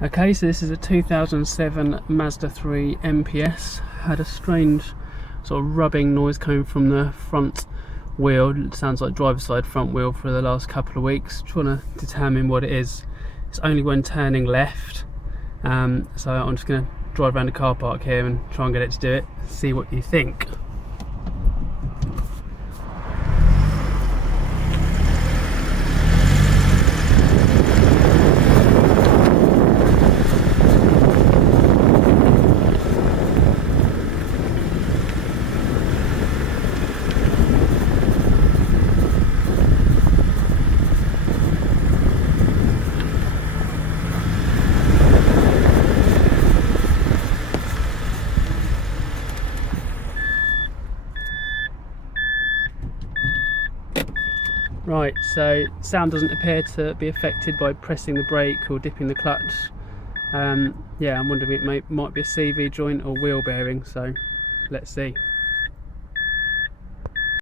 Okay, so this is a 2007 Mazda 3 MPS. Had a strange sort of rubbing noise coming from the front wheel. It sounds like driver's side front wheel for the last couple of weeks. Trying to determine what it is. It's only when turning left. So I'm just going to drive around the car park here and try and get it to do it. See what you think. Right, so sound doesn't appear to be affected by pressing the brake or dipping the clutch. Yeah, I'm wondering if it might be a CV joint or wheel bearing, so let's see.